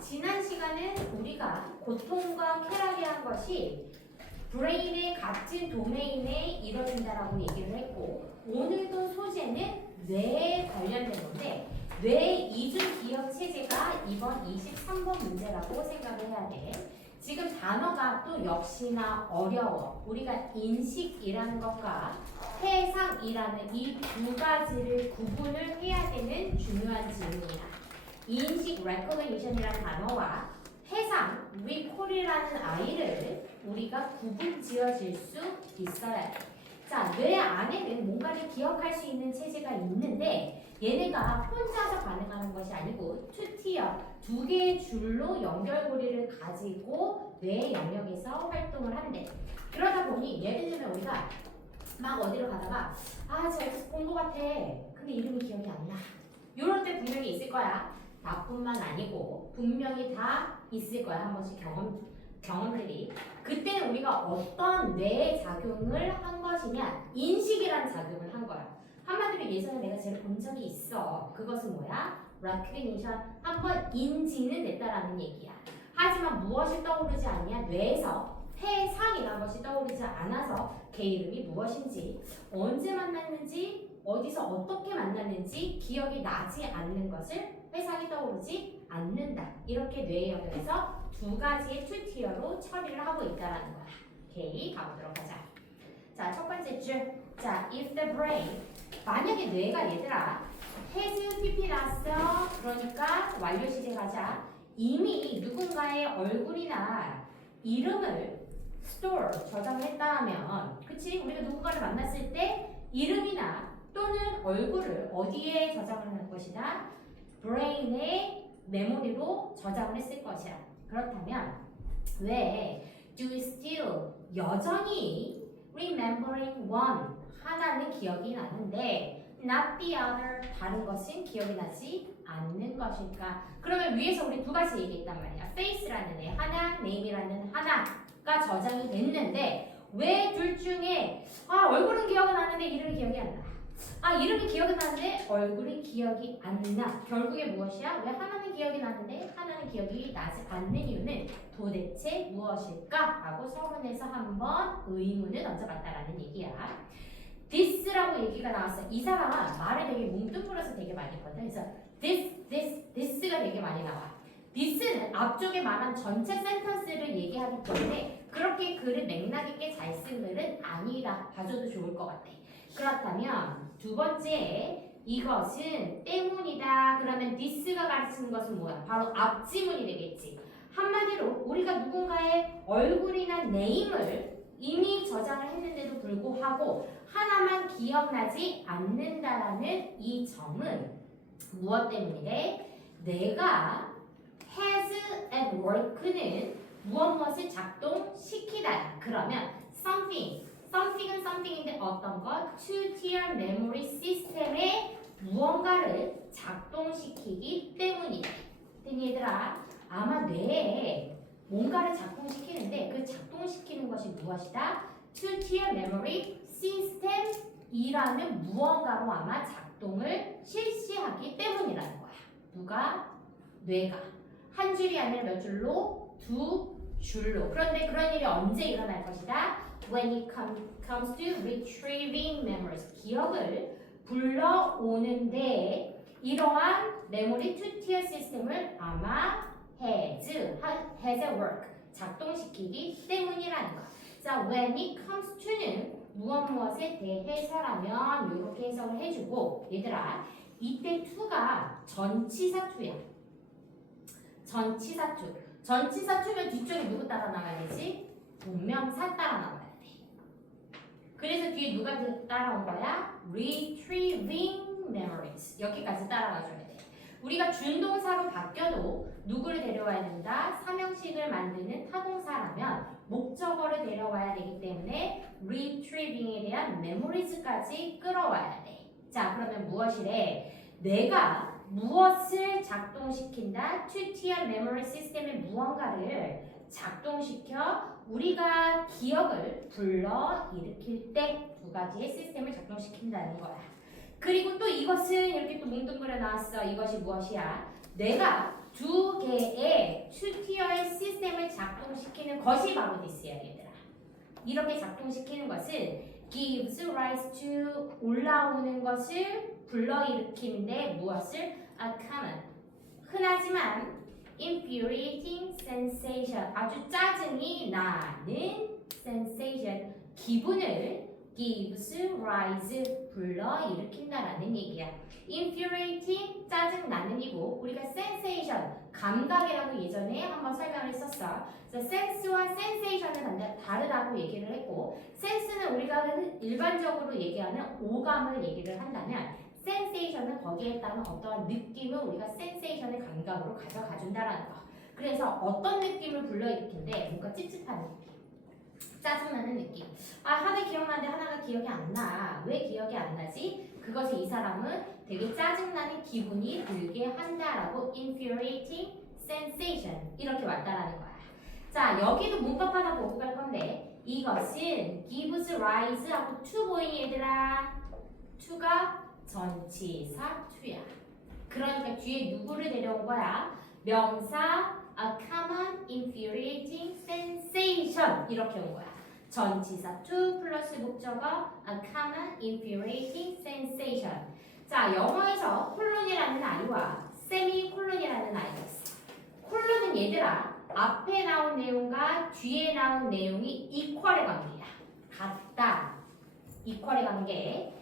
지난 시간은 우리가 고통과 쾌락이 한 것이 브레인의 값진 도메인에 이뤄진다라고 얘기를 했고, 오늘도 소재는 뇌에 관련된 건데 뇌 이중 기억 체제가 이번 23번 문제라고 생각을 해야 돼. 지금 단어가 또 역시나 어려워. 우리가 인식이라는 것과 해상이라는 이 두 가지를 구분을 해야 되는 중요한 질문이야. 인식 recognition이라는 단어와 해상 recall이라는 아이를 우리가 구분 지어질 수 있어야 돼. 자, 뇌 안에는 뭔가를 기억할 수 있는 체제가 있는데 얘네가 혼자서 가능한 것이 아니고 투티어, 두 개의 줄로 연결고리를 가지고 뇌 영역에서 활동을 한대. 그러다 보니 예를 들면 우리가 막 어디로 가다가 저 어디서 본 것 같아. 근데 이름이 기억이 안 나. 이럴 때 분명히 있을 거야. 나뿐만 아니고 분명히 다 있을 거야. 한 번씩 경험들이. 그때는 우리가 어떤 뇌 작용을 한 것이냐? 인식이라는 작용을 한 거야. 한마디로 예전에 내가 쟤를 본 적이 있어. 그것은 뭐야? recognition. 한번 인지는 됐다라는 얘기야. 하지만 무엇이 떠오르지 않냐? 뇌에서 해상이라는 것이 떠오르지 않아서 걔 이름이 무엇인지, 언제 만났는지, 어디서 어떻게 만났는지 기억이 나지 않는 것을 회상이 떠오르지 않는다. 이렇게 뇌 영역에서 두 가지의 투티어로 처리를 하고 있다라는 거야. 오케이, 가보도록 하자. 자, 첫 번째 줄. 자, if the brain. 만약에 뇌가 얘들아 has PP 났어. 그러니까 완료 시제 가자. 이미 누군가의 얼굴이나 이름을 store, 저장했다면, 그치? 우리가 누군가를 만났을 때 이름이나 또는 얼굴을 어디에 저장을 할 것이다? 브레인의 메모리로 저장을 했을 것이야. 그렇다면 왜 do we still 여전히 remembering one 하나는 기억이 나는데 not the other 다른 것은 기억이 나지 않는 것일까? 그러면 위에서 우리 두 가지 얘기했단 말이야. face라는 애 하나, name이라는 하나가 저장이 됐는데 왜 둘 중에 얼굴은 기억은 나는데 이름이 기억이 안 나? 이름이 기억이 나는데 얼굴이 기억이 안 나. 결국에 무엇이야? 왜 하나는 기억이 나는데 하나는 기억이 나지 않는 이유는 도대체 무엇일까? 하고 서문에서 한번 의문을 던져봤다라는 얘기야. this라고 얘기가 나왔어. 이 사람은 말을 되게 뭉뚱그려서 되게 많이 했거든. 그래서 this가 되게 많이 나와. this는 앞쪽에 말한 전체 센텐스를 얘기하기 때문에 그렇게 글을 맥락 있게 잘 쓴 글은 아니다. 봐줘도 좋을 것 같아. 그렇다면 두 번째 이것은 때문이다. 그러면 this가 가르치는 것은 뭐야? 바로 앞지문이 되겠지. 한마디로 우리가 누군가의 얼굴이나 네임을 이미 저장을 했는데도 불구하고 하나만 기억나지 않는다라는 이 점은 무엇 때문이래? 내가 has at work는 무엇을 작동시키다. 그러면 something은 something인데 어떤 것? two-tier memory system에 무언가를 작동시키기 때문이다. 얘들아, 아마 뇌에 뭔가를 작동시키는데 그 작동시키는 것이 무엇이다? two-tier memory system이라는 무언가로 아마 작동을 실시하기 때문이라는 거야. 누가? 뇌가. 한 줄이 아니라 몇 줄로? 두 줄로. 그런데 그런 일이 언제 일어날 것이다? When it comes to retrieving memories. 기억을 불러오는데 이러한 메모리 투티어 시스템을 아마 has at work. 작동시키기 때문이라는 거. 자, when it comes to는 무엇에 대해서라면 이렇게 해석을 해주고 얘들아 이때 to가 전치사 to야. 전치사 to. 전치사 to면 뒤쪽에 누구 따라 나가야 되지? 동명사 따라 나와야 돼. 그래서 뒤에 누가 따라온 거야? retrieving memories. 여기까지 따라가줘야 돼. 우리가 준동사로 바뀌어도 누구를 데려와야 된다? 삼형식을 만드는 타동사라면 목적어를 데려와야 되기 때문에 retrieving에 대한 memories까지 끌어와야 돼. 자, 그러면 무엇이래? 내가 무엇을 작동시킨다? two-tier memory system의 무언가를 작동시켜 우리가 기억을 불러일으킬 때 두 가지의 시스템을 작동시킨다는 거야. 그리고 또 이것은 이렇게 또 뭉뚱그려 나왔어. 이것이 무엇이야? 내가 두 개의 튜티얼 시스템을 작동시키는 것이 바로 this야 얘들아. 이렇게 작동시키는 것은 gives rise to 올라오는 것을 불러일으키는데 무엇을? A common 흔하지만 infuriating sensation 아주 짜증이 나는 sensation 기분을 gives rise 불러일으킨다라는 얘기야. infuriating 짜증나는 이고 우리가 sensation 감각이라고 예전에 한번 설명을 했었어. 그래서 sense와 sensation은 다르다고 얘기를 했고 sense는 우리가 일반적으로 얘기하는 오감을 얘기를 한다면 sensation은 거기에 따른 어떠한 느낌을 우리가 sensation의 감각으로 가져가준다라는 거. 그래서 어떤 느낌을 불러일으킨데 뭔가 찝찝한 느낌. 짜증나는 느낌. 아 하나 기억나는데 하나가 기억이 안 나. 왜 기억이 안 나지? 그것이 이 사람은 되게 짜증나는 기분이 들게 한다라고 infuriating sensation 이렇게 왔다라는 거야. 자 여기도 문법 하나 보고 갈 건데 이것은 gives rise 하고 to 보이니 얘들아. to가 전치사 to야. 그러니까 뒤에 누구를 데려온 거야? 명사 a common infuriating sensation 이렇게 온 거야. 전치사 to 플러스 목적어 a common infuriating sensation. 자 영어에서 콜론이라는 아이와 세미콜론이라는 아이가 있어. 콜론은 얘들아 앞에 나온 내용과 뒤에 나온 내용이 이퀄의 관계야. 같다. 이퀄의 관계.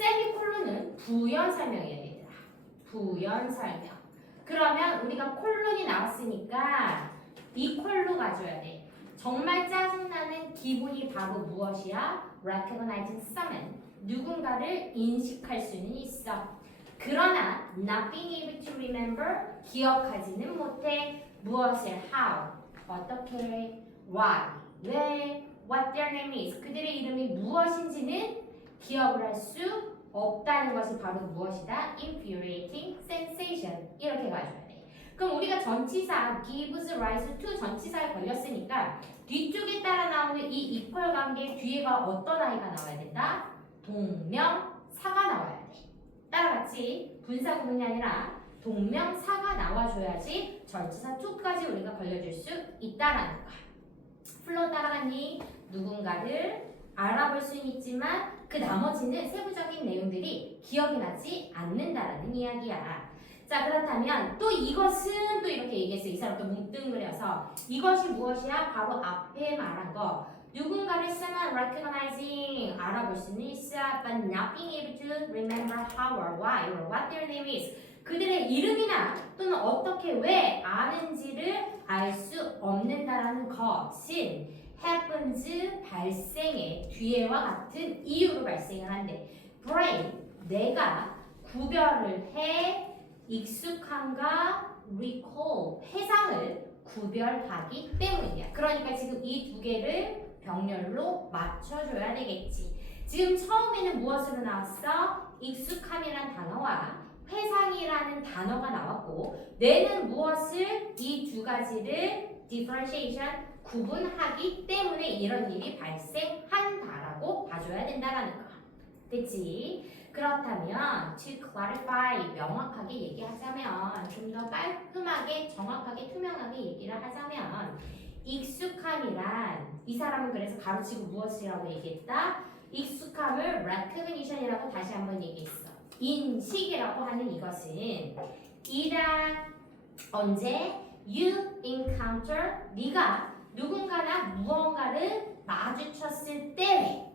세미콜론은 부연 설명이야 얘들아. 부연 설명. 그러면 우리가 콜론이 나왔으니까 이퀄로 가져야 돼. 정말 짜증나는 기분이 바로 무엇이야? recognizing someone. 누군가를 인식할 수는 있어. 그러나 not being able to remember. 기억하지는 못해. 무엇을? how. 어떻게? why. 왜? what their name is. 그들의 이름이 무엇인지는 기억을 할 수 없다는 것이 바로 무엇이다? infuriating sensation. 이렇게 가져야 돼. 그럼 우리가 전치사 gives rise to 전치사에 걸렸으니까 뒤쪽에 따라 나오는 이 equal 관계 뒤에가 어떤 아이가 나와야 된다? 동명사가 나와야 돼. 따라같이 분사 구문이 아니라 동명사가 나와줘야지 전치사 to까지 우리가 걸려줄 수 있다라는 거야. 플로우 따라갔니? 누군가를 알아볼 수는 있지만 그 나머지는 세부적인 내용들이 기억이 나지 않는다라는 이야기야. 자 그렇다면 또 이것은 또 이렇게 얘기했어. 이 사람 또 뭉뚱그려서 이것이 무엇이야? 바로 앞에 말한 거. 누군가를 someone recognizing 알아볼 수는 있어. but not being able to remember how or why or what their name is. 그들의 이름이나 또는 어떻게 왜 아는지를 알 수 없는다라는 것은 happens 발생의 뒤에와 같은 이유로 발생을 한대. brain 내가 구별을 해 익숙함과 recall 회상을 구별하기 때문이야. 그러니까 지금 이 두 개를 병렬로 맞춰줘야 되겠지. 지금 처음에는 무엇으로 나왔어? 익숙함이란 단어와 회상이라는 단어가 나왔고 뇌는 무엇을? 이 두 가지를 differentiation 구분하기 때문에 이런 일이 발생한다라고 봐줘야 된다라는 거야. 됐지? 그렇다면 to clarify 명확하게 얘기하자면 좀 더 깔끔하게 정확하게 투명하게 얘기를 하자면 익숙함이란 이 사람은 그래서 가로치고 무엇이라고 얘기했다? 익숙함을 recognition이라고 다시 한번 얘기했어. 인식이라고 하는 이것은 이란 언제 you encounter 네가 누군가나 무언가를 마주쳤을 때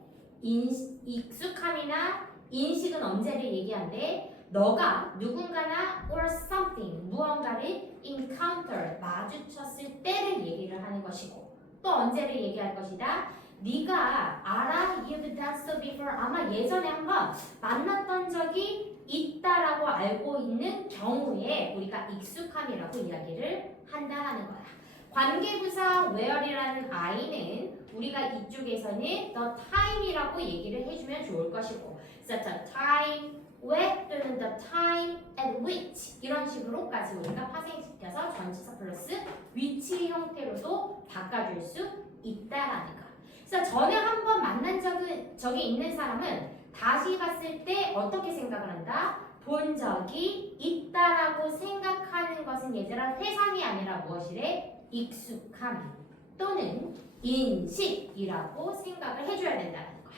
익숙함이나 인식은 언제를 얘기한대? 너가 누군가나 or something 무언가를 encounter 마주쳤을 때를 얘기를 하는 것이고 또 언제를 얘기할 것이다? 네가 알아? You've done so before 아마 예전에 한번 만났던 적이 있다라고 알고 있는 경우에 우리가 익숙함이라고 이야기를 한다는 거야. 관계부사 where이라는 I는 우리가 이쪽에서는 the time이라고 얘기를 해주면 좋을 것이고 so the time when 또는 the time at which 이런 식으로까지 우리가 파생시켜서 전치사 플러스 which 형태로도 바꿔줄 수 있다라는 거. 그래서 전에 한번 만난 적이 있는 사람은 다시 봤을 때 어떻게 생각을 한다? 본 적이 있다라고 생각하는 것 이것은 얘들아 회상이 아니라 무엇이래? 익숙함 또는 인식이라고 생각을 해줘야 된다는 거야.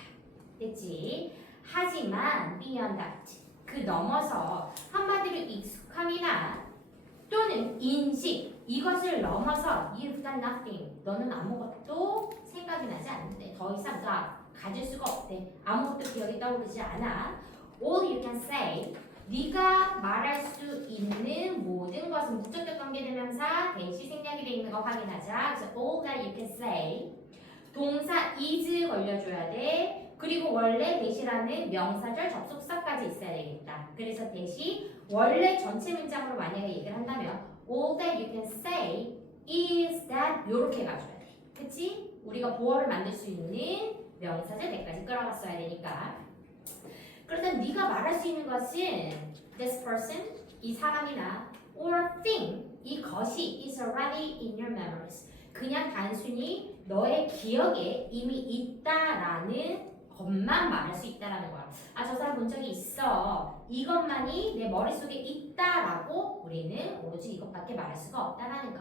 됐지? 하지만 beyond that 그 넘어서 한마디로 익숙함이나 또는 인식 이것을 넘어서 you've done nothing 너는 아무것도 생각이 나지 않는데 더 이상 가질 수가 없대. 아무것도 기억이 떠오르지 않아. All you can say 네가 말할 수 있는 모든 것은 목적격 관계대명사 대시 생략이 되어 있는 거 확인하자. 그래서 all that you can say 동사 is 걸려줘야 돼. 그리고 원래 대시라는 명사절 접속사까지 있어야 되겠다. 그래서 대시 원래 전체 문장으로 만약에 얘기를 한다면 all that you can say is that 요렇게 가줘야 돼. 그치? 우리가 보어를 만들 수 있는 명사절 대까지 끌어갔어야 되니까. 그렇다면 네가 말할 수 있는 것은 this person, 이 사람이나 or thing, 이 것이 is already in your memories. 그냥 단순히 너의 기억에 이미 있다라는 것만 말할 수 있다라는 거야. 아, 저 사람 본 적이 있어. 이것만이 내 머릿속에 있다라고 우리는 오로지 이것밖에 말할 수가 없다라는 거.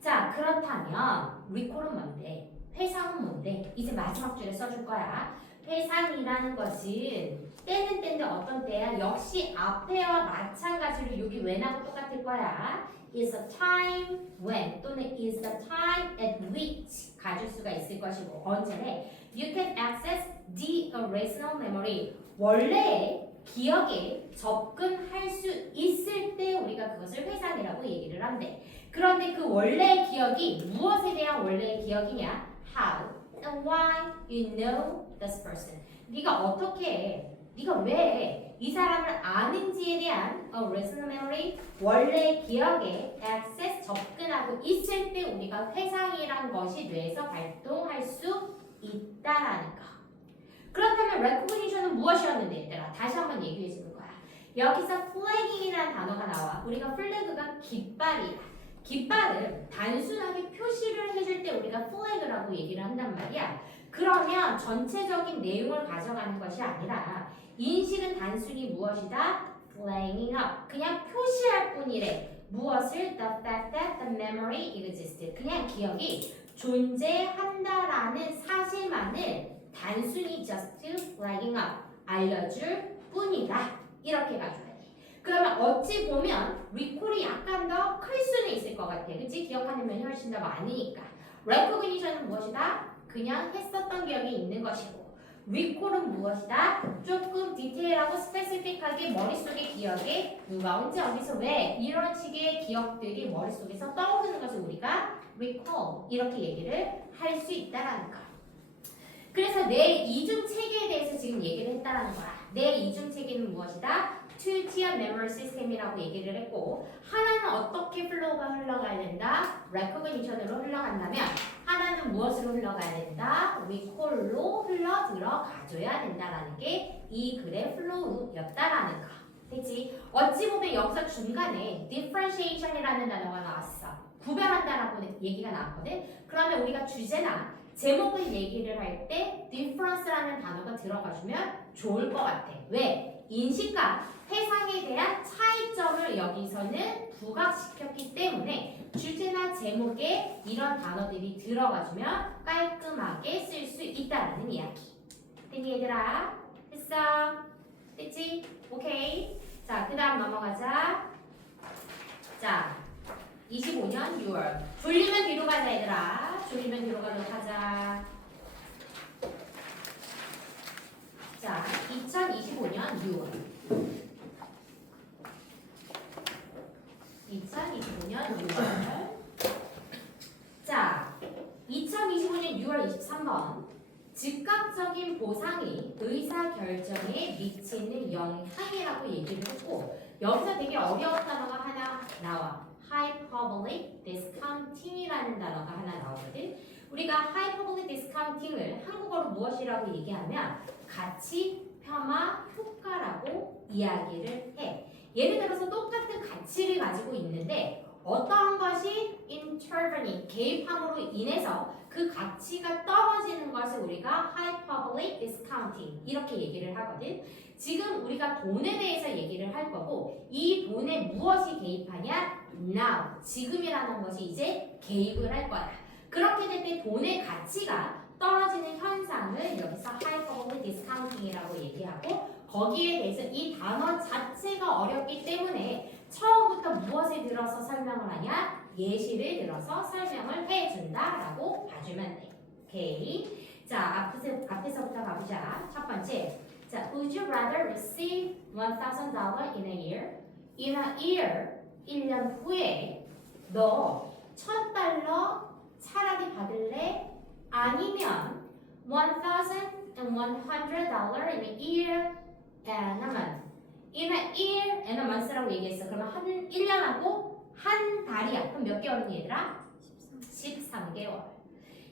자, 그렇다면 recall은 뭔데? 회상은 뭔데? 이제 마지막 줄에 써줄 거야. 회상이라는 것은 때는 때인데 어떤 때야? 역시 앞에와 마찬가지로 여기 when하고 똑같을 거야. is a time when 또는 is the time at which 가질 수가 있을 것이고 언제래? You can access the original memory. 원래 기억에 접근할 수 있을 때 우리가 그것을 회상이라고 얘기를 한대. 그런데 그 원래의 기억이 무엇에 대한 원래의 기억이냐? How and why you know this person. 네가 어떻게, 네가 왜 이 사람을 아는지에 대한 original memory, 원래 기억에 access, 접근하고 있을 때 우리가 회상이란 것이 뇌에서 발동할 수 있다라는 거. 그렇다면 recognition은 무엇이었는데 얘들아? 다시 한번 얘기해 주는 거야. 여기서 flagging이라는 단어가 나와. 우리가 플래그가 깃발이야. 깃발은 단순하게 표시를 해줄 때 우리가 flag라고 얘기를 한단 말이야. 그러면 전체적인 내용을 가져가는 것이 아니라 인식은 단순히 무엇이다? flagging up. 그냥 표시할 뿐이래. 무엇을? The fact that the memory existed. 그냥 기억이 존재한다라는 사실만을 단순히 just flagging up. 알려줄 뿐이다. 이렇게 가져야 돼. 그러면 어찌 보면 recall이 약간 더 클 수는 있을 것 같아. 그치? 기억하는 면이 훨씬 더 많으니까. recognition은 무엇이다? 그냥 했었던 기억이 있는 것이고 recall은 무엇이다? 조금 디테일하고 스페시픽하게 머릿속의 기억에 누가 언제 어디서 왜 이런 식의 기억들이 머릿속에서 떠오르는 것을 우리가 recall 이렇게 얘기를 할 수 있다라는 거. 그래서 내 이중 체계에 대해서 지금 얘기를 했다라는 거야. 내 이중 체계는 무엇이다? Two-tier memory system이라고 얘기를 했고 하나는 어떻게 플로우가 흘러가야 된다? recognition으로 흘러간다면 하나는 무엇으로 흘러가야 된다? recall로 들어가줘야 된다라는 게 이 글의 플로우였다라는 거. 됐지? 어찌 보면 여기서 중간에 differentiation이라는 단어가 나왔어. 구별한다라고 얘기가 나왔거든. 그러면 우리가 주제나 제목을 얘기를 할 때 difference라는 단어가 들어가주면 좋을 것 같아. 왜? 인식과 회상에 대한 차이점을 여기서는 부각시켰기 때문에 주제나 제목에 이런 단어들이 들어가주면 깔끔하게 쓸 수 있다는 이야기. 됐니 얘들아? 됐어? 됐지? 오케이. 자, 그 다음 넘어가자. 자, 25년 6월. 졸리면 뒤로 가자 얘들아. 졸리면 뒤로 가도록 하자. 자, 2025년 6월. 2025년 6월. 자, 2025년 6월 23번. 즉각적인 보상이 의사 결정에 미치는 영향이라고 얘기를 했고 여기서 되게 어려운 단어가 하나 나와. hyperbolic discounting이라는 단어가 하나 나오거든. 우리가 hyperbolic discounting을 한국어로 무엇이라고 얘기하면 가치 폄하 효과라고 이야기를 해. 예를 들어서 똑같은 가치를 가지고 있는데 어떠한 것이 intervening 개입함으로 인해서 그 가치가 떨어지는 것을 우리가 hyperbolic discounting 이렇게 얘기를 하거든. 지금 우리가 돈에 대해서 얘기를 할 거고 이 돈에 무엇이 개입하냐? now, 지금이라는 것이 이제 개입을 할 거야. 그렇게 될 때 돈의 가치가 떨어지는 현상을 여기서 hyperbolic discounting이라고 얘기하고 거기에 대해서 이 단어 자체가 어렵기 때문에 처음부터 무엇을 들어서 설명을 하냐? 예시를 들어서 설명을 해준다라고 봐주면 돼. 오케이. 자, 앞에서부터 가보자. 첫 번째. 자, would you rather receive $1,000 in a year? In a year, 1년 후에 너 $1,000 차라리 받을래? 아니면 $1,100 in a year and a month. In a year and a month라고 얘기했어. 그러면 한 1년하고 한 달이야. 그럼 몇 개월이니 얘들아? 13개월.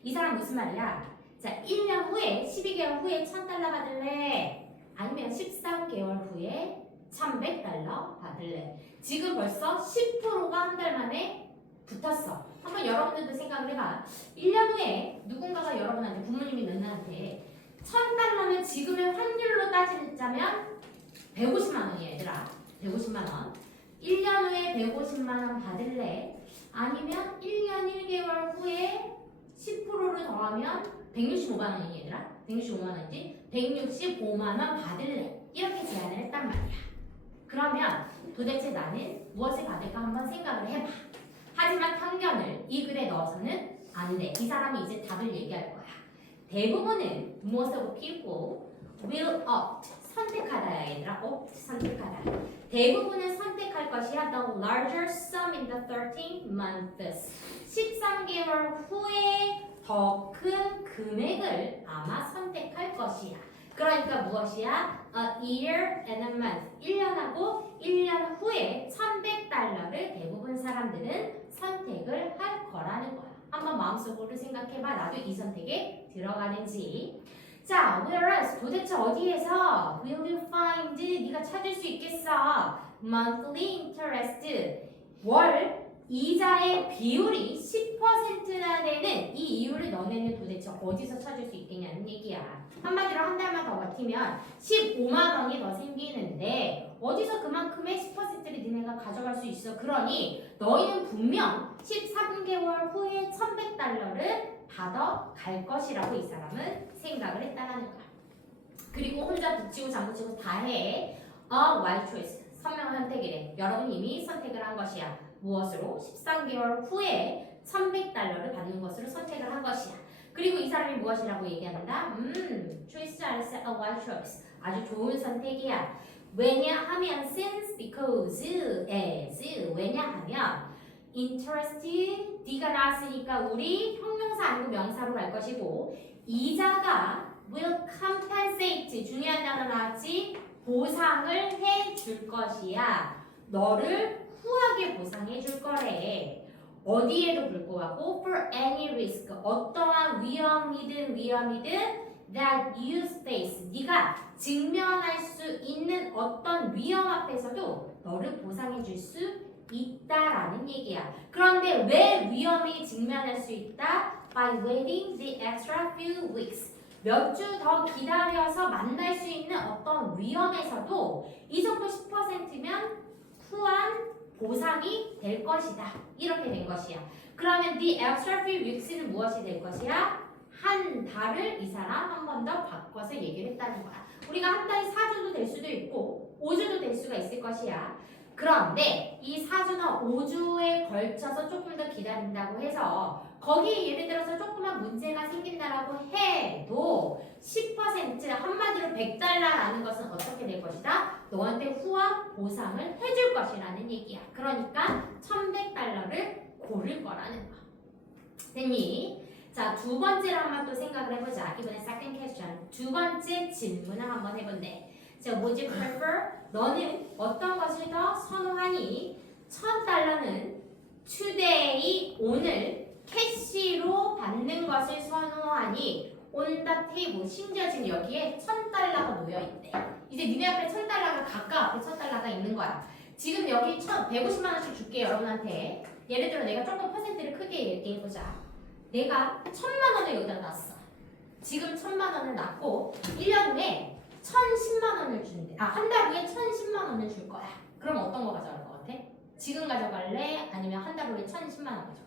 이 사람 무슨 말이야? 자, 1년 후에 12개월 후에 $1,000 받을래? 아니면 13개월 후에 $1,100 받을래? 지금 벌써 10%가 한 달 만에 붙었어. 한번 여러분들도 생각을 해봐. 1년 후에 누군가가 여러분한테 부모님이 너희한테 $1,000면 지금의 환율로 따지자면 150만 원이야 얘들아. 150만 원. 1년 후에 150만 원 받을래? 아니면 1년 1개월 후에 10%를 더하면 165만 원이니 얘들아? 165만 원이지? 165만 원 받을래? 이렇게 제안을 했단 말이야. 그러면 도대체 나는 무엇을 받을까 한번 생각을 해봐. 하지만 편견을 이 글에 넣어서는 안 돼. 이 사람이 이제 답을 얘기할 거야. 대부분은 most of people will opt. 선택하다야 얘들아. opt 선택하다. 대부분은 선택할 것이야. The larger sum in the 13 months. 13개월 후에 더 큰 금액을 아마 선택할 것이야. 그러니까 무엇이야? A year and a month. 1년하고 1년 후에 $1,100를 대부분 사람들은 선택을 할 거라는 거야. 한번 마음속으로 생각해봐. 나도 이 선택에 들어가는지. 자, whereas 도대체 어디에서 will you find 네가 찾을 수 있겠어? monthly interest 월 이자의 비율이 10%나 되는 이 이유를 너네는 도대체 어디서 찾을 수 있겠냐는 얘기야. 한마디로 한 달만 더 버티면 15만 원이 더 생기는데 어디서 그만큼의 10%를 니네가 가져갈 수 있어. 그러니 너희는 분명 13개월 후에 $1,100를 받아갈 것이라고 이 사람은 생각을 했다는 거야. 그리고 혼자 북치고 장구치고 다 해. A right choice. 선명한 선택이래. 여러분 이미 선택을 한 것이야. 무엇으로? 13개월 후에 $1,100를 받는 것으로 선택을 한 것이야. 그리고 이 사람이 무엇이라고 얘기합니다. choice 잘했어. A right choice. 아주 좋은 선택이야. 왜냐하면 since, because, as. 왜냐하면 interest D가 나왔으니까 우리 형용사 아니고 명사로 갈 것이고 이자가 will compensate 중요한 단어 나왔지? 보상을 해 줄 것이야. 너를 후하게 보상해 줄 거래. 어디에도 불구하고 for any risk 어떠한 위험이든 that you face 네가 직면할 수 있는 어떤 위험 앞에서도 너를 보상해 줄 수 있다라는 얘기야. 그런데 왜 위험에 직면할 수 있다? By waiting the extra few weeks. 몇 주 더 기다려서 만날 수 있는 어떤 위험에서도 이 정도 10%면 후한 보상이 될 것이다. 이렇게 된 것이야. 그러면 the extra few weeks는 무엇이 될 것이야? 한 달을 이 사람 한 번 더 바꿔서 얘기를 했다는 거야. 우리가 한 달이 4주도 될 수도 있고 5주도 될 수가 있을 것이야. 그런데 이 4주나 5주에 걸쳐서 조금 더 기다린다고 해서 거기에 예를 들어서 조그만 문제가 생긴다라고 해도 10% 한마디로 $100라는 것은 어떻게 될 것이다? 너한테 후한 보상을 해줄 것이라는 얘기야. 그러니까 $1,100를 고를 거라는 거. 됐니? 자, 두 번째로 한번 또 생각을 해보자. 이번에 second question. 두 번째 질문을 한번 해본대. 자, would you prefer? 너는 어떤 것을 더 선호하니? $1,000는 today, 오늘 캐시로 받는 것을 선호하니 on the table, 심지어 지금 여기에 $1,000가 놓여있대. 이제 니네 앞에 $1,000가 각각 앞에 $1,000가 있는 거야. 지금 여기 150만 원씩 줄게 여러분한테. 예를 들어 내가 조금 퍼센트를 크게 얘기해보자. 내가 1,000만 원을 여기다 놨어. 지금 1,000만 원을 놨고 1년 후에 1,010만 원을 주는데 한 달 후에 1,010만 원을 줄 거야. 그럼 어떤 거 가져갈 것 같아? 지금 가져갈래? 아니면 한 달 후에 1,010만 원 가져갈래?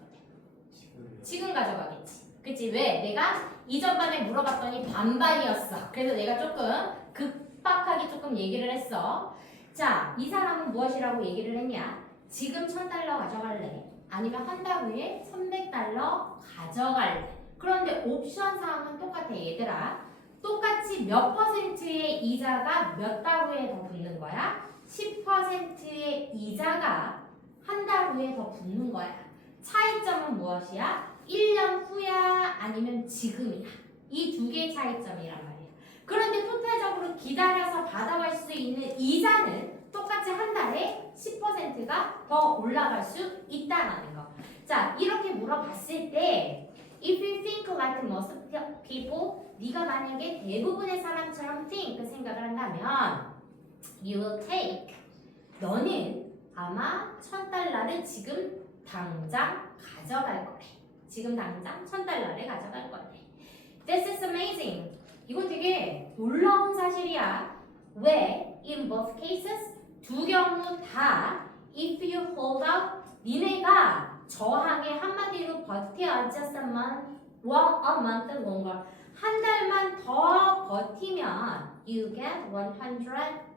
지금 가져가겠지. 그치? 왜? 내가 이전반에 물어봤더니 반반이었어. 그래서 내가 조금 급박하게 조금 얘기를 했어. 자, 이 사람은 무엇이라고 얘기를 했냐? 지금 1,000달러 가져갈래? 아니면 한 달 후에 300달러 가져갈래? 그런데 옵션 사항은 똑같아, 얘들아. 똑같이 몇 퍼센트의 이자가 몇 달 후에 더 붙는 거야? 10%의 이자가 한 달 후에 더 붙는 거야. 차이점은 무엇이야? 1년 후야 아니면 지금이야. 이 두 개의 차이점이란 말이야. 그런데 토탈적으로 기다려서 받아갈 수 있는 이자는 똑같이 한 달에 10%가 더 올라갈 수 있다는 거. 자, 이렇게 물어봤을 때 If you think like most people, 네가 만약에 대부분의 사람처럼 think 생각을 한다면 You will take, 너는 아마 1,000달러를 지금 당장 가져갈 거래. 지금 당장 1,000달러를 가져갈 거래. This is amazing. 이거 되게 놀라운 사실이야. 왜? In both cases, 두 경우 다 If you hold out, 니네가 저항에 한마디로 버텨 just a month longer. 한 달만 더 버티면 you get 100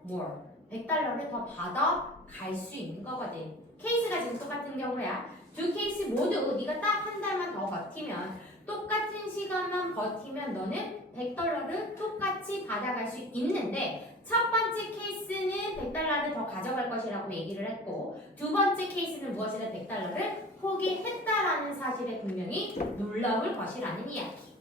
more. 100달러를 더 받아 갈 수 있는 거거든. 케이스가 지금 똑같은 경우야. 두 케이스 모두 네가 딱 한 달만 더 버티면 똑같은 시간만 버티면 너는 100달러를 똑같이 받아갈 수 있는데 첫 번째 케이스는 100달러를 더 가져갈 것이라고 얘기를 했고 두 번째 케이스는 무엇이다? 100달러를 포기했다라는 사실에 분명히 놀라울 것이라는 이야기.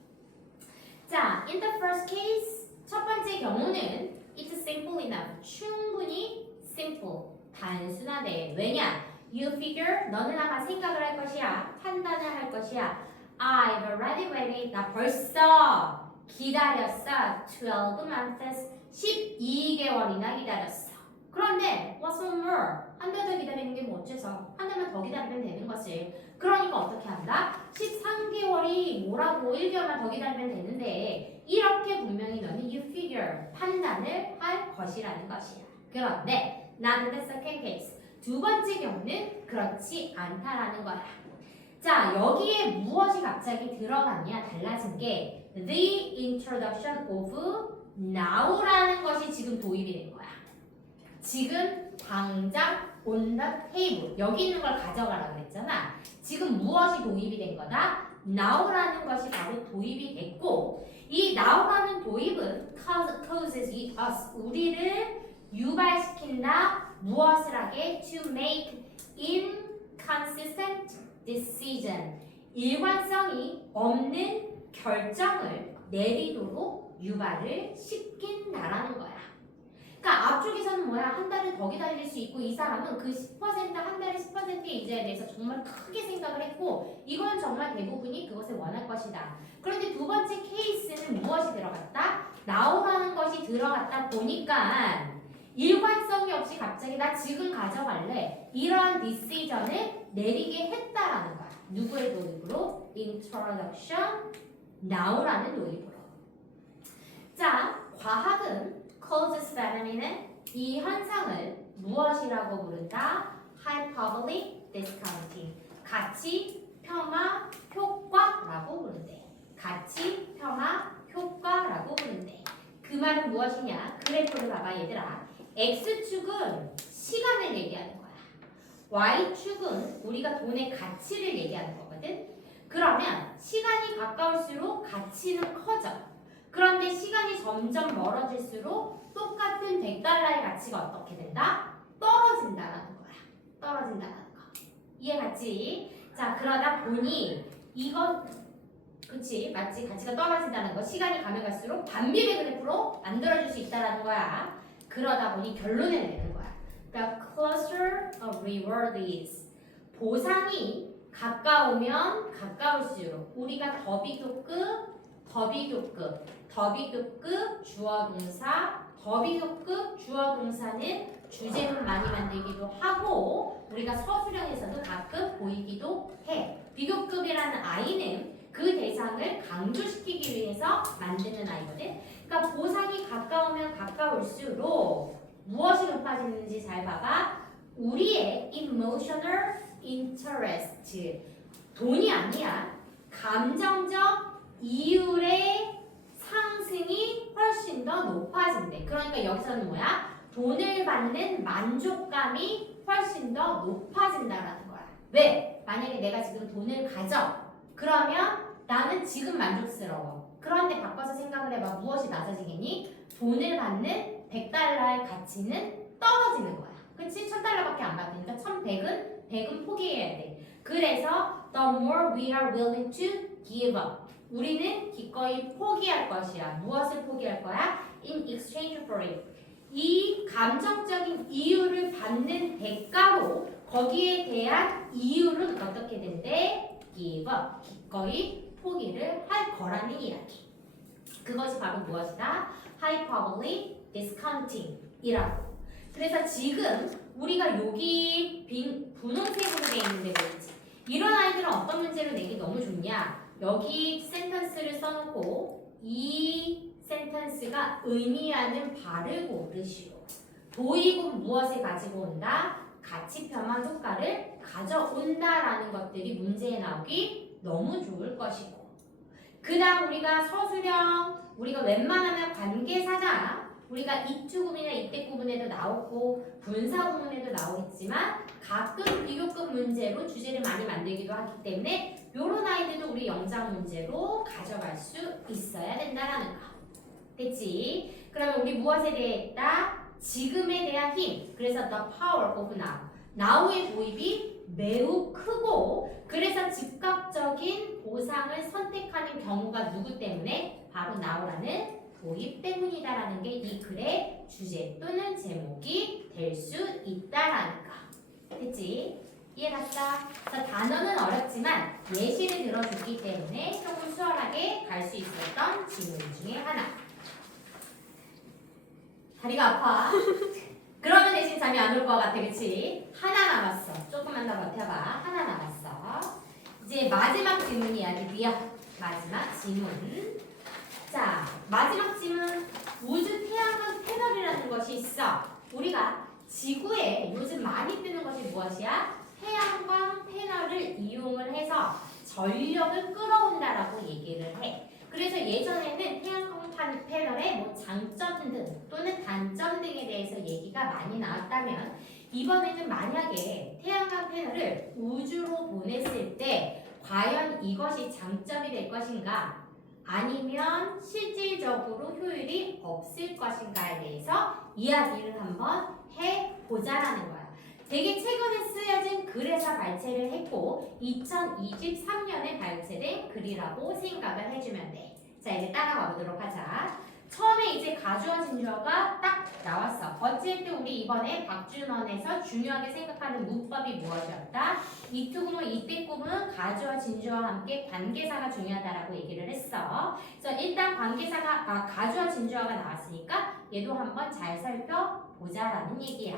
자, in the first case 첫 번째 경우는 it's simple enough. 충분히 simple. 단순하대. 왜냐? You figure 너는 아마 생각을 할 것이야. 판단을 할 것이야. I've already waited. 나 벌써 기다렸어. 12 months. 12개월이나 기다렸어. 그런데 what's one more? 한 달 더 기다리는 게 뭐 어째서? 한 달만 더 기다리면 되는 것을. 그러니까 어떻게 한다? 13개월이 뭐라고 1개월만 더 기다리면 되는데 이렇게 분명히 너는 you figure 판단을 할 것이라는 것이야. 그런데 not the second case. 두 번째 경우는 그렇지 않다라는 거야. 자, 여기에 무엇이 갑자기 들어갔냐? 달라진 게 the introduction of now라는 것이 지금 도입이 된 거야. 지금 당장 on the table. 여기 있는 걸 가져가라 그랬잖아. 지금 무엇이 도입이 된 거다? now라는 것이 바로 도입이 됐고 이 now라는 도입은 causes us 우리를 유발시킨다. 무엇을 하게? To make inconsistent decision. 일관성이 없는 결정을 내리도록 유발을 시킨다라는 거야. 그러니까 앞쪽에서는 뭐야? 한 달을 더 기다릴 수 있고 이 사람은 그 10% 한 달에 10%의 이자에 대해서 정말 크게 생각을 했고 이건 정말 대부분이 그것을 원할 것이다. 그런데 두 번째 케이스는 무엇이 들어갔다? now라는 것이 들어갔다 보니까 일관성이 없이 갑자기 나 지금 가져갈래 이러한 디시전을 내리게 했다라는 거야. 누구의 도입으로? Introduction now라는 도입으로. 자, 과학은 causes phenomenon 이 현상을 무엇이라고 부른다? Hyperbolic discounting 가치 평화 효과라고 부른대. 가치 평화 효과라고 부른대. 그 말은 무엇이냐? 그래프를 봐봐 얘들아. X축은 시간을 얘기하는 거야. Y축은 우리가 돈의 가치를 얘기하는 거거든. 그러면 시간이 가까울수록 가치는 커져. 그런데 시간이 점점 멀어질수록 똑같은 100달러의 가치가 어떻게 된다? 떨어진다라는 거야. 떨어진다라는 거. 이해갔지? 자, 그러다 보니 이거 그치? 맞지? 가치가 떨어진다는 거. 시간이 가면 갈수록 반비례 그래프로 만들어줄 수 있다는 거야. 그러다 보니 결론을 내는 거야. The closer a reward is. 보상이 가까우면 가까울수록 우리가 더 비교급 주어 동사 더 비교급 주어 동사는 주제문 많이 만들기도 하고 우리가 서술형에서도 가끔 보이기도 해. 비교급이라는 I는 그 대상을 강조시키기 위해서 만드는 아이거든. 그러니까 보상이 가까우면 가까울수록 무엇이 높아지는지 잘 봐봐. 우리의 emotional interest, 돈이 아니야. 감정적 이율의 상승이 훨씬 더 높아진대. 그러니까 여기서는 뭐야? 돈을 받는 만족감이 훨씬 더 높아진다라는 거야. 왜? 만약에 내가 지금 돈을 가져. 그러면 나는 지금 만족스러워. 그런데 바꿔서 생각을 해봐. 무엇이 낮아지겠니? 돈을 받는 100달러의 가치는 떨어지는 거야. 그치? 1000달러밖에 안 받으니까 1100은 포기해야 돼. 그래서 the more we are willing to give up. 우리는 기꺼이 포기할 것이야. 무엇을 포기할 거야? In exchange for it. 이 감정적인 이유를 받는 대가로 거기에 대한 이유는 어떻게 된대? give up. 기꺼이 포기를 할 거라는 이야기. 그것이 바로 무엇이다? hyperbole discounting 이라고. 그래서 지금 우리가 여기 분홍색으로 되어 있는데 보이지? 이런 아이들은 어떤 문제로 내기 너무 좋냐? 여기 센텐스를 써놓고 이 센텐스가 의미하는 바를 고르시오. 도입은 무엇을 가지고 온다? 가치 변화 효과를 가져온다라는 것들이 문제에 나오기 너무 좋을 것이고, 그 다음 우리가 서술형, 우리가 웬만하면 관계사자, 우리가 이투구문이나 이때구문에도 나오고 분사구문에도 나오겠지만 가끔 비교급 문제로 주제를 많이 만들기도 하기 때문에 이런 아이들도 우리 영장 문제로 가져갈 수 있어야 된다라는 거. 됐지? 그러면 우리 무엇에 대해 했다? 지금에 대한 힘. 그래서 the power of now. now의 도입이 매우 크고, 그래서 즉각적인 보상을 선택하는 경우가 누구 때문에? 바로 now라는 도입 때문이다라는 게 이 글의 주제 또는 제목이 될 수 있다라는 거. 됐지? 이해갔어? 그래서 단어는 어렵지만 예시를 들어줬기 때문에 조금 수월하게 갈 수 있었던 질문 중에 하나. 다리가 아파. 그러면 대신 잠이 안 올 것 같아, 그치? 하나 남았어. 조금만 더 버텨봐. 하나 남았어. 이제 마지막 질문이야, 드디어. 마지막 질문. 자, 마지막 질문. 우주 태양광 패널이라는 것이 있어. 우리가 지구에 요즘 많이 뜨는 것이 무엇이야? 태양광 패널을 이용을 해서 전력을 끌어온다라고 얘기를 해. 그래서 예전에는 태양광 패널의 뭐 장점 등 또는 단점 등에 대해서 얘기가 많이 나왔다면, 이번에는 만약에 태양광 패널을 우주로 보냈을 때 과연 이것이 장점이 될 것인가, 아니면 실질적으로 효율이 없을 것인가에 대해서 이야기를 한번 해보자라는 거야. 되게 최근에 쓰여진 글에서 발췌를 했고 2023년에 발췌된 글이라고 생각을 해주면 돼. 자, 이제 따라가 보도록 하자. 처음에 이제 가주어 진주어가 딱 나왔어. 어쨌든 우리 이번에 박준원에서 중요하게 생각하는 문법이 무엇이었다? 이투구문, 이때구문, 가주어 진주어와 함께 관계사가 중요하다라고 얘기를 했어. 그래서 일단 가주어 진주어가 나왔으니까 얘도 한번 잘 살펴보자라는 얘기야.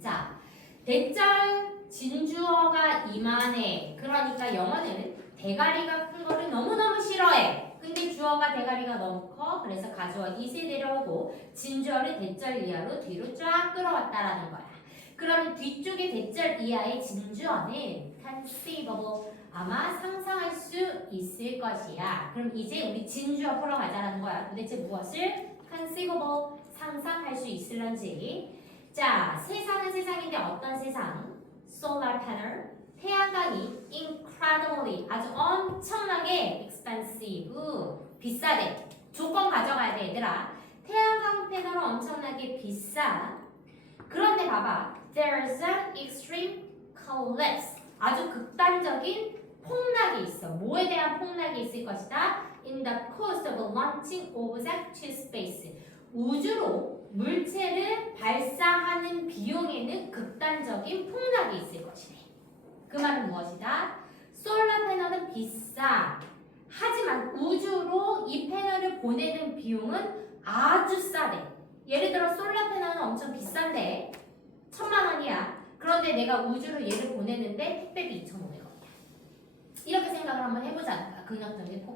자, 대절 진주어가 이만해. 그러니까 영어는 대가리가 큰 거를 너무너무 싫어해. 근데 주어가 대가리가 너무 커. 그래서 가주어 it을 데려오고 진주어를 대절 이하로 뒤로 쫙 끌어왔다라는 거야. 그럼 뒤쪽에 대절 이하의 진주어는 conceivable, 아마 상상할 수 있을 것이야. 그럼 이제 우리 진주어 풀어가자라는 거야. 도대체 무엇을 conceivable, 상상할 수 있을런지. 자, 세상은 세상인데 어떤 세상? solar panel, 태양광이 incredibly, 아주 엄청나게 expensive, 비싸대. 조건 가져가야 돼, 얘들아. 태양광 패널은 엄청나게 비싸. 그런데 봐봐, there's an extreme collapse, 아주 극단적인 폭락이 있어. 뭐에 대한 폭락이 있을 것이다? In the cost of launching object to space, 우주로 물체를 발사하는 비용에는 극단적인 폭락이 있을 것이래. 그 말은 무엇이다? 솔라 패널은 비싸. 하지만 우주로 이 패널을 보내는 비용은 아주 싸대. 예를 들어 솔라 패널은 엄청 비싼데 1000만 원이야. 그런데 내가 우주로 얘를 보내는데 택배비 2,500원이야. 이렇게 생각을 한번 해보자. 긍정적인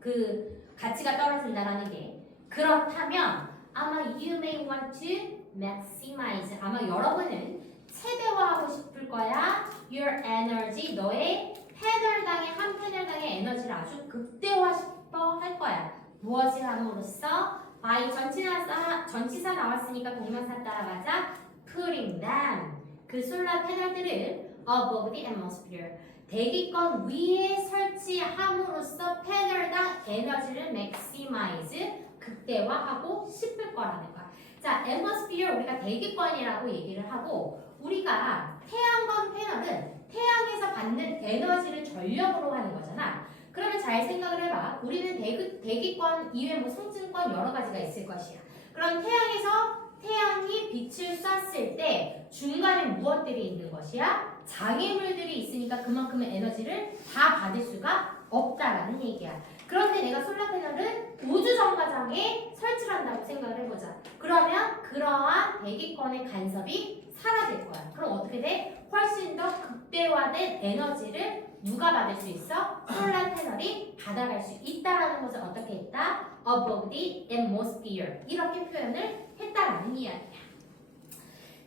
그 가치가 떨어진다라는 게. 그렇다면 아마 you may want to maximize. 아마 여러분은 최대화하고 싶을 거야. Your energy. 너의 패널당의 한 패널당의 에너지를 아주 극대화 싶어 할 거야. 무엇을 함으로써? by 전치사 나왔으니까 동명사 따라가자. putting them. 그 솔라 패널들을 above the atmosphere. 대기권 위에 설치함으로써 패널당 에너지를 maximize, 극대화하고 싶을 거라는 거야. 자, atmosphere 우리가 대기권이라고 얘기를 하고 우리가 태양광 패널은 태양에서 받는 에너지를 전력으로 하는 거잖아. 그러면 잘 생각을 해봐. 우리는 대기권 이외에 뭐 송진권 여러 가지가 있을 것이야. 그럼 태양이 빛을 쐈을 때 중간에 무엇들이 있는 것이야? 장애물들이 있으니까 그만큼의 에너지를 다 받을 수가 없다라는 얘기야. 그런데 내가 솔라 패널을 우주 정거장에 설치를 한다고 생각을 해보자. 그러면 그러한 대기권의 간섭이 사라질 거야. 그럼 어떻게 돼? 훨씬 더 극대화된 에너지를 누가 받을 수 있어? 솔라 패널이 받아갈 수 있다라는 것을 어떻게 했다? above the atmosphere. 이렇게 표현을 했다라는 이야기야.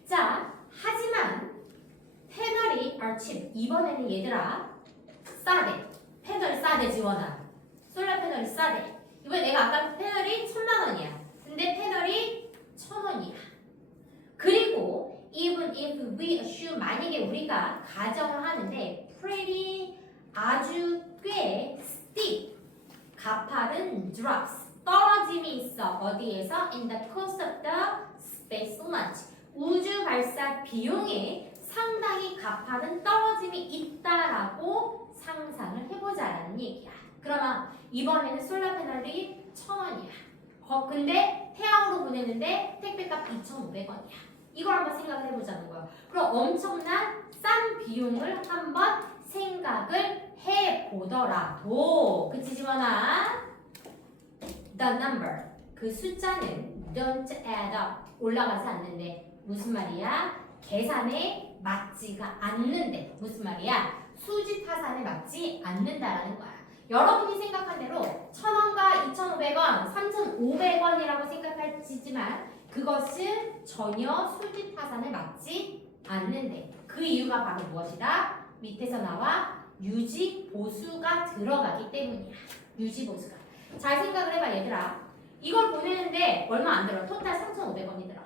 자, 하지만 패널이 cheap. 이번에는 얘들아 싸대. 패널이 싸대 지원아. 솔라 패널이 싸대. 이번에 내가 아까 패널이 1000만원이야. 근데 패널이 1000원이야. 그리고 even if we assume 만약에 우리가 가정을 하는데 pretty 아주 꽤 steep 가파른 drops 떨어짐이 있어. 어디에서? in the cost of the space launch. 우주 발사 비용에 상당히 가파른 떨어짐이 있다라고 상상을 해보자라는 얘기야. 그러면 이번에는 솔라 패널이 1000원이야. 근데 태양으로 보내는데 택배값 2,500원이야. 이걸 한번 생각을 해보자는 거야. 그럼 엄청난 싼 비용을 한번 생각을 해보더라도, 그치 지원아? The number, 그 숫자는 don't add up, 올라가지 않는데. 무슨 말이야? 계산에 맞지가 않는데. 무슨 말이야? 수지 타산에 맞지 않는다라는 거야. 여러분이 생각한 대로 1000원과 2,500원, 3,500원이라고 생각하시지만 그것은 전혀 수지 타산에 맞지 않는데. 그 이유가 바로 무엇이다? 밑에서 나와 유지 보수가 들어가기 때문이야. 유지 보수가. 잘 생각을 해봐 얘들아. 이걸 보내는데 얼마 안 들어. 토탈 3,500원이 들어.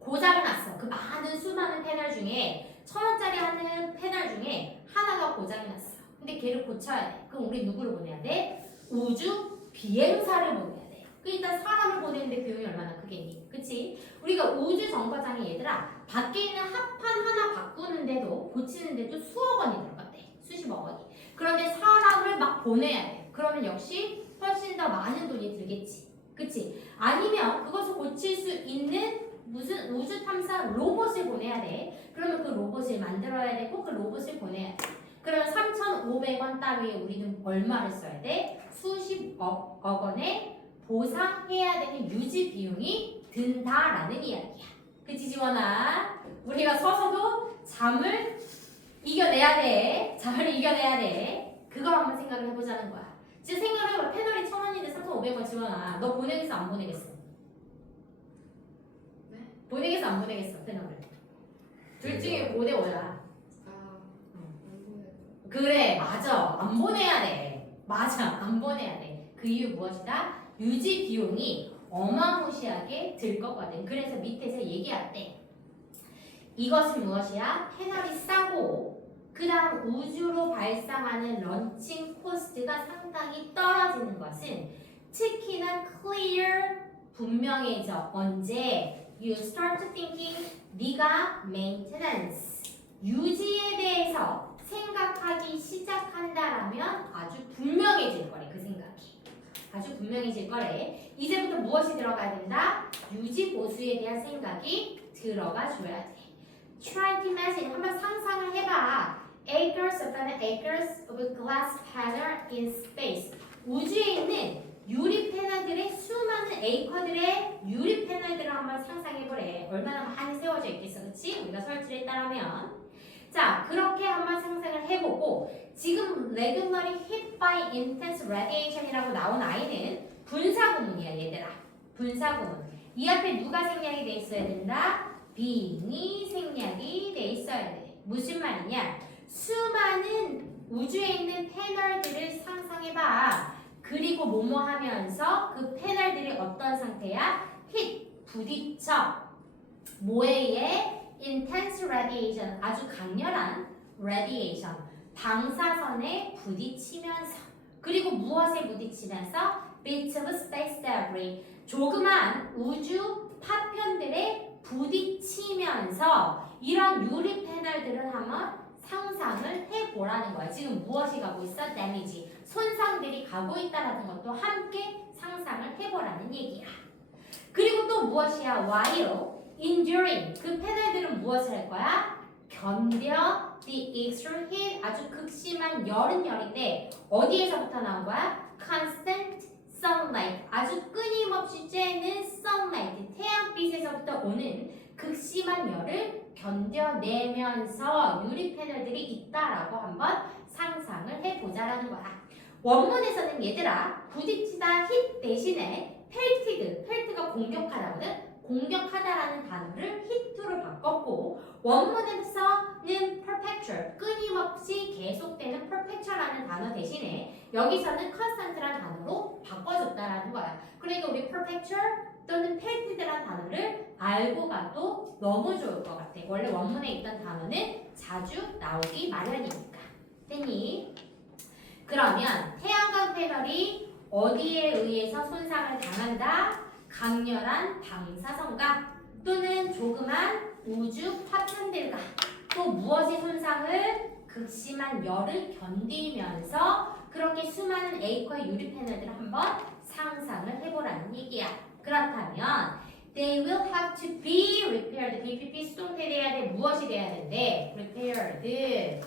고장이 났어. 그 많은 수많은 패널 중에 1000원짜리 하는 패널 중에 하나가 고장이 났어. 근데 걔를 고쳐야 돼. 그럼 우리 누구를 보내야 돼? 우주 비행사를 보내야 돼. 그 일단 사람을 보내는데 비용이 얼마나 크겠니? 그치? 우리가 우주 정거장에 얘들아 밖에 있는 합판 하나 바꾸는데도 고치는데도 수억 원이 들어갔대. 수십억 원이. 그런데 사람을 막 보내야 돼. 그러면 역시 훨씬 더 많은 돈이 들겠지. 그치? 아니면 그것을 고칠 수 있는 무슨 우주 탐사 로봇을 보내야 돼. 그러면 그 로봇을 만들어야 되고 그 로봇을 보내야 돼. 그러면 3,500원 따위에 우리는 얼마를 써야 돼? 수십억 원의 보상해야 되는 유지 비용이 든다라는 이야기야. 그치 지원아? 우리가 서서도 잠을 이겨내야 돼. 잠을 이겨내야 돼. 그걸 한번 생각을 해보자는 거야. 지금 생각을 해봐. 패널이 1000원인데 3,500원 지원아. 너 보내겠어 안 보내겠어? 네? 보내겠어 안 보내겠어 패널을? 둘 중에 5대 5야. 그래 맞아. 안 보내야 돼. 맞아 안 보내야 돼. 그 이유 무엇이다? 유지 비용이 어마무시하게 들 거거든. 그래서 밑에서 얘기할 때 이것은 무엇이야? 패널이 싸고 그 다음 우주로 발상하는 런칭 코스트가 상당히 떨어지는 것은 특히나 clear 분명해져. 언제? You start thinking 네가 maintenance 유지에 대해서 생각하기 시작한다라면 아주 분명해질 거래. 그 생각이 아주 분명해질 거래. 이제부터 무엇이 들어가야 된다? 유지 보수에 대한 생각이 들어가 줘야 돼. Try to imagine. 한번 상상을 해봐. Acres upon acres of glass panel in space. 우주에 있는 유리 패널들의 수많은 에이커들의 유리 패널들을 한번 상상해보래. 얼마나 많이 세워져 있겠어. 그치? 우리가 설치를 했다라면. 자, 그렇게 한번 상상을 해보고 지금 intense radiation이라고 나온 아이는 분사구문이야 얘들아. 분사구문. 이 앞에 누가 생략이 돼 있어야 된다? being이 생략이 돼 있어야 돼. 무슨 말이냐? 수많은 우주에 있는 패널들을 상상해봐. 그리고 뭐뭐 하면서 그 패널들이 어떤 상태야? hit, 부딪혀. 뭐에 의해? intense radiation, 아주 강렬한 radiation, 방사선에 부딪히면서. 그리고 무엇에 부딪히면서? bits of space debris, 조그만 우주 파편들에 부딪히면서. 이런 유리 패널들을 한번 상상을 해보라는 거야. 지금 무엇이 가고 있어? 데미지, 손상들이 가고 있다는 것도 함께 상상을 해보라는 얘기야. 그리고 또 무엇이야? while enduring, 그 패널들은 무엇을 할 거야? 견뎌 the extreme heat, 아주 극심한 열인데 어디에서부터 나온 거야? constant sunlight, 아주 끊임없이 쬐는 sunlight, 태양빛에서부터 오는 극심한 열을 견뎌내면서 유리 패널들이 있다라고 한번 상상을 해보자라는 거야. 원문에서는 얘들아 부딪히다 hit 대신에 pelt가 공격하다거든. 공격하다라는 단어를 hit로 바꿨고, 원문에서는 perpetual, 끊임없이 계속되는 perpetual라는 단어 대신에 여기서는 constant라는 단어로 바꿔줬다라는 거야. 그러니까 우리 perpetual 또는 pelted라는 단어를 알고 가도 너무 좋을 것 같아. 원래 원문에 있던 단어는 자주 나오기 마련이니까. 됐니? 그러면 태양광 패널이 어디에 의해서 손상을 당한다? 강렬한 방사선과 또는 조그만 우주 파편들과 또 무엇의 손상을? 극심한 열을 견디면서 그렇게 수많은 에이커의 유리 패널들을 한번 상상을 해보라는 얘기야. 그렇다면 they will have to be repaired. BPP 수동태돼야 돼. 무엇이 돼야 된대? repaired,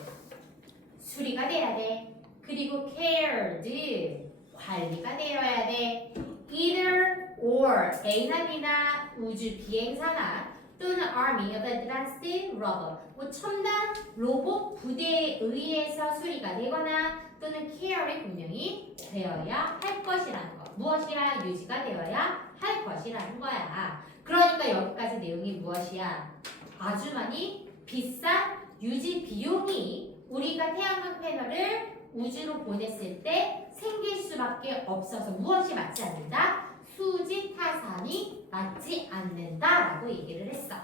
수리가 돼야 돼. 그리고 cared, 관리가 되어야 돼. either or, A나 B나 우주 비행사나 또는 Army of Advanced Robot, 뭐 첨단 로봇 부대에 의해서 수리가 되거나 또는 care이 분명히 되어야 할 것이라는 거. 무엇이야? 유지가 되어야 할 것이라는 거야. 그러니까 여기까지 내용이 무엇이야? 아주 많이 비싼 유지 비용이 우리가 태양광 패널을 우주로 보냈을 때 생길 수밖에 없어서 무엇이 맞지 않는다? 수지 타산이 맞지 않는다라고 얘기를 했어.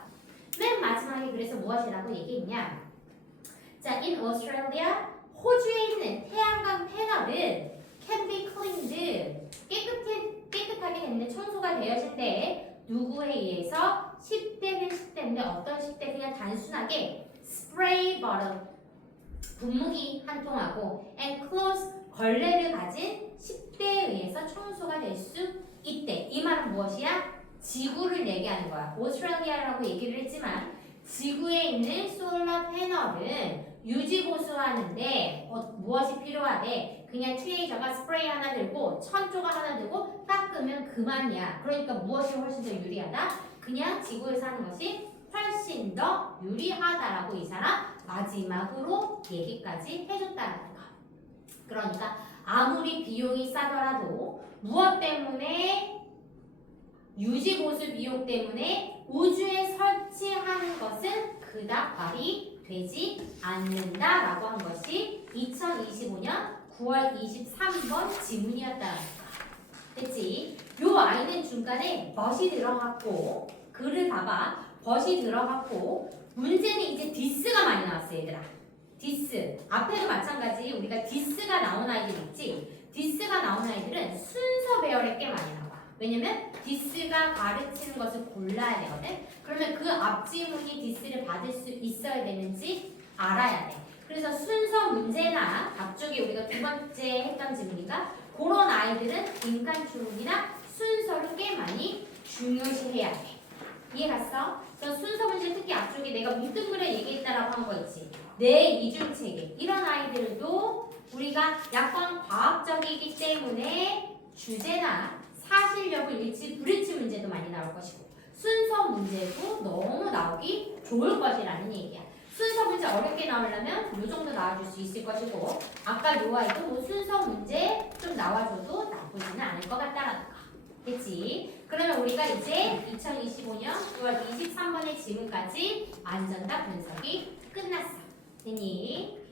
맨 마지막에 그래서 무엇이라고 얘기했냐? 자, in Australia, 호주에 있는 태양광 패널은 can be cleaned, 깨끗하게 됐는데 청소가 되어질 때 누구에 의해서? 10대는 10대인데 어떤 10대? 그냥 단순하게 spray bottle, 분무기 한 통하고 and clothes, 걸레를 가진 10대에 의해서 청소가 될 수 있대. 이 말은 무엇이야? 지구를 얘기하는 거야. 오스트레일리아라고 얘기를 했지만 지구에 있는 솔라 패널은 유지 보수하는데 무엇이 필요하대? 그냥 트레이저가 스프레이 하나 들고 천 조각 하나 들고 닦으면 그만이야. 그러니까 무엇이 훨씬 더 유리하다? 그냥 지구에서 하는 것이 훨씬 더 유리하다라고 이 사람 마지막으로 얘기까지 해줬다는 거. 그러니까 아무리 비용이 싸더라도 무엇 때문에? 유지 보수 비용 때문에 우주에 설치하는 것은 그닥 말이 되지 않는다라고 한 것이 2025년 9월 23번 지문이었다는 거. 됐지? 요 아이는 중간에 벗이 들어갔고, 글을 봐봐. 벗이 들어갔고, 문제는 이제 디스가 많이 나왔어 얘들아. 디스. 앞에도 마찬가지 우리가 디스가 나온 아이들 있지? 디스가 나온 아이들은 순서 배열에 꽤 많이 나와. 왜냐면 디스가 가르치는 것을 골라야 되거든. 그러면 그 앞지문이 디스를 받을 수 있어야 되는지 알아야 돼. 그래서 순서 문제나 앞쪽에 우리가 두 번째 했던 지문인가? 그런 아이들은 인간 추론이나 순서를 꽤 많이 중요시해야 돼. 이해 갔어? 그래서 순서 문제 특히 앞쪽에 내가 뭉뚱그려 얘기했다라고 한 거 있지. 내 이중체계. 이런 아이들도 우리가 약간 과학적이기 때문에 주제나 사실력을 일치 불일치 문제도 많이 나올 것이고 순서 문제도 너무 나오기 좋을 것이라는 얘기야. 순서 문제 어렵게 나오려면 요 정도 나와줄 수 있을 것이고 아까 요 아이도 뭐 순서 문제 좀 나와줘도 나쁘지는 않을 것 같다라는 거. 됐지? 그러면 우리가 이제 2025년 9월 23번의 질문까지 안전답 분석이 끝났어. 됐니?